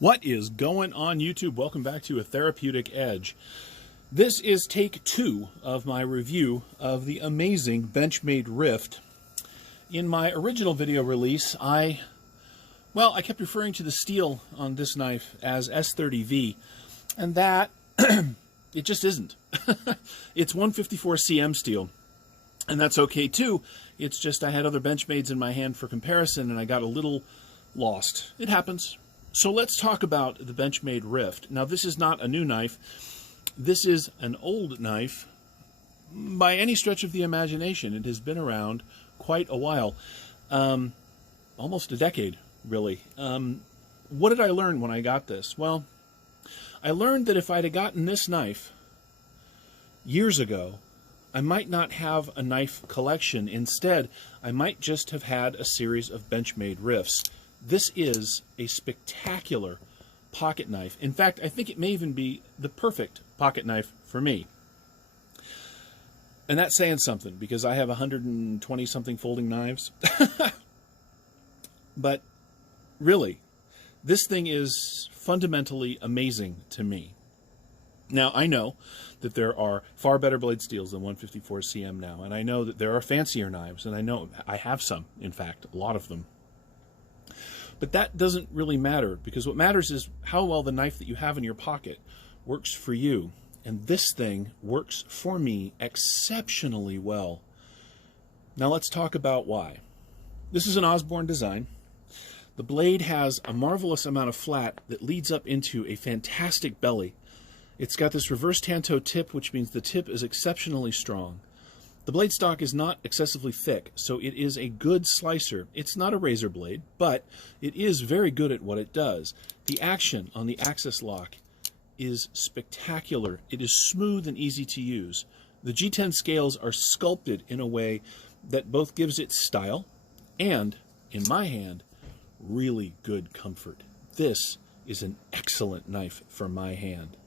What is going on, YouTube? Welcome back to A Therapeutic Edge. This is take 2 of my review of the amazing Benchmade Rift. In my original video release, I kept referring to the steel on this knife as S30V, and that, it just isn't. It's 154 cm steel, and that's okay too. It's just I had other Benchmades in my hand for comparison, and I got a little lost. It happens. So let's talk about the Benchmade Rift. Now, this is not a new knife. This is an old knife by any stretch of the imagination. It has been around quite a while, almost a decade, really. What did I learn when I got this? Well, I learned that if I'd have gotten this knife years ago, I might not have a knife collection. Instead, I might just have had a series of Benchmade Rifts. This is a spectacular pocket knife. In fact, I think it may even be the perfect pocket knife for me. And that's saying something, because I have 120-something folding knives. But really, this thing is fundamentally amazing to me. Now, I know that there are far better blade steels than 154 cm now, and I know that there are fancier knives, and I know I have some, in fact, a lot of them. But that doesn't really matter, because what matters is how well the knife that you have in your pocket works for you. And this thing works for me exceptionally well. Now let's talk about why. This is an Osborne design. The blade has a marvelous amount of flat that leads up into a fantastic belly. It's got this reverse tanto tip, which means the tip is exceptionally strong. The blade stock is not excessively thick, so it is a good slicer. It's not a razor blade, but it is very good at what it does. The action on the axis lock is spectacular. It is smooth and easy to use. The G10 scales are sculpted in a way that both gives it style and, in my hand, really good comfort. This is an excellent knife for my hand.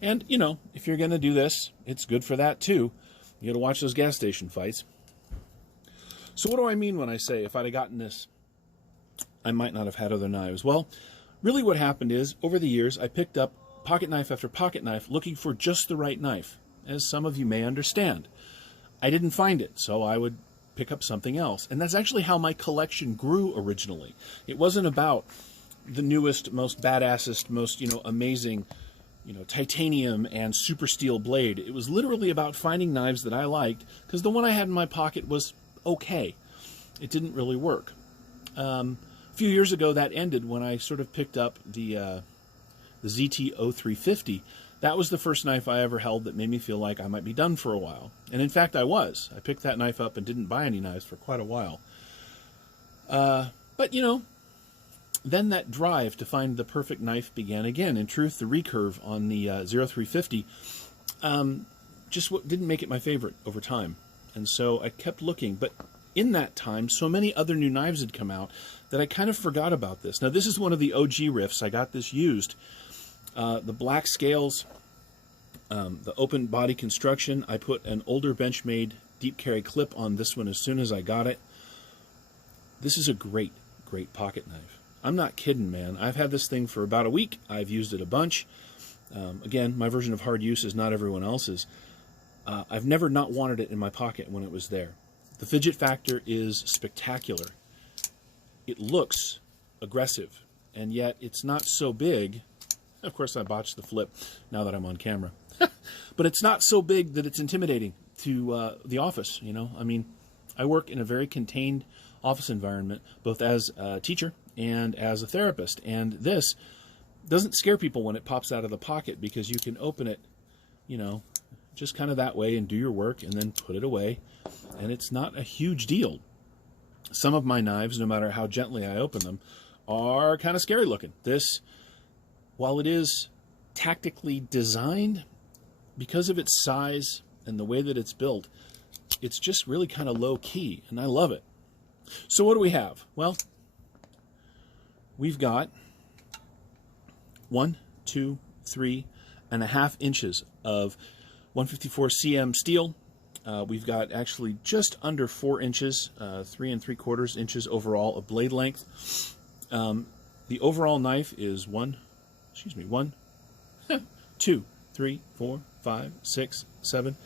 And, you know, if you're going to do this, it's good for that too. You got to watch those gas station fights. So what do I mean when I say if I'd have gotten this, I might not have had other knives? Well, really what happened is, over the years, I picked up pocket knife after pocket knife looking for just the right knife, as some of you may understand. I didn't find it, so I would pick up something else. And that's actually how my collection grew originally. It wasn't about the newest, most badassest, most, amazing, titanium and super steel blade. It was literally about finding knives that I liked, because the one I had in my pocket was okay. It didn't really work. A few years ago, that ended when I sort of picked up the ZT-0350. That was the first knife I ever held that made me feel like I might be done for a while. And in fact, I was. I picked that knife up and didn't buy any knives for quite a while. But, then that drive to find the perfect knife began again. In truth, the recurve on the 0350 just didn't make it my favorite over time. And so I kept looking. But in that time, so many other new knives had come out that I kind of forgot about this. Now, this is one of the OG Rifts. I got this used. The black scales, the open body construction. I put an older Benchmade deep carry clip on this one as soon as I got it. This is a great, great pocket knife. I'm not kidding, man. I've had this thing for about a week. I've used it a bunch. Again, my version of hard use is not everyone else's. I've never not wanted it in my pocket when it was there. The fidget factor is spectacular. It looks aggressive, and yet it's not so big. Of course, I botched the flip now that I'm on camera. But it's not so big that it's intimidating to the office, I mean, I work in a very contained office environment, both as a teacher and as a therapist. And this doesn't scare people when it pops out of the pocket, because you can open it, just kind of that way and do your work and then put it away. And it's not a huge deal. Some of my knives, no matter how gently I open them, are kind of scary looking. This, while it is tactically designed, because of its size and the way that it's built, it's just really kind of low key, and I love it. So what do we have? Well, we've got 1, 2, 3.5 inches of 154 cm steel. We've got actually just under 4 inches, 3 3/4 inches overall of blade length. The overall knife is 1, excuse me, 1, 2, 3, 4, 5, 6, 7,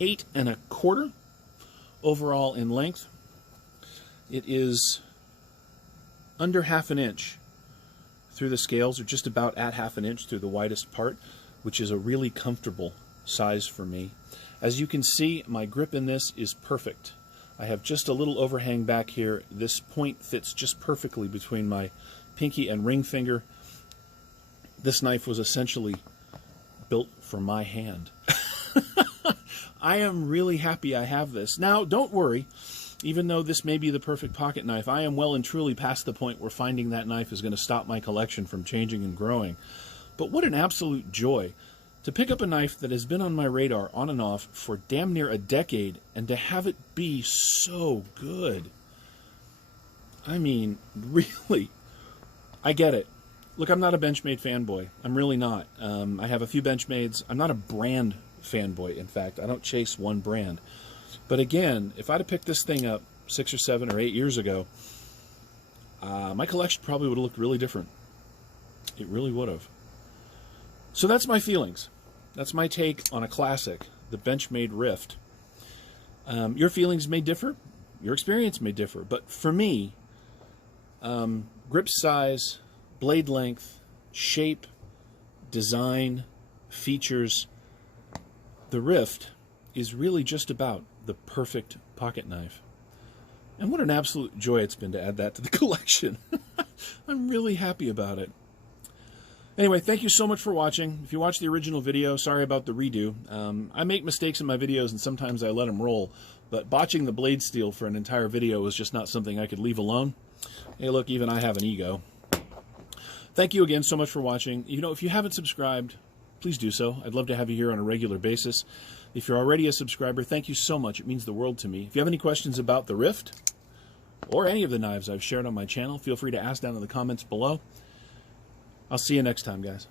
8 1/4 overall in length. It is under 1/2 inch through the scales, or just about at 1/2 inch through the widest part, which is a really comfortable size for me. As you can see, my grip in this is perfect. I have just a little overhang back here. This point fits just perfectly between my pinky and ring finger. This knife was essentially built for my hand. I am really happy I have this. Now, don't worry. Even though this may be the perfect pocket knife, I am well and truly past the point where finding that knife is going to stop my collection from changing and growing. But what an absolute joy to pick up a knife that has been on my radar on and off for damn near a decade, and to have it be so good. I mean, really, I get it. Look, I'm not a Benchmade fanboy. I'm really not. I have a few Benchmades. I'm not a brand fanboy, in fact. I don't chase one brand. But again, if I'd have picked this thing up 6 or 7 or 8 years ago, my collection probably would have looked really different. It really would have. So that's my feelings. That's my take on a classic, the Benchmade Rift. Your feelings may differ. Your experience may differ. But for me, grip size, blade length, shape, design, features, the Rift is really just about the perfect pocket knife. And what an absolute joy it's been to add that to the collection. I'm really happy about it. Anyway, thank you so much for watching. If you watched the original video, sorry about the redo. I make mistakes in my videos and sometimes I let them roll, but botching the blade steel for an entire video was just not something I could leave alone. Hey, look, even I have an ego. Thank you again so much for watching. You know, if you haven't subscribed, please do so. I'd love to have you here on a regular basis. If you're already a subscriber, thank you so much. It means the world to me. If you have any questions about the Rift or any of the knives I've shared on my channel, feel free to ask down in the comments below. I'll see you next time, guys.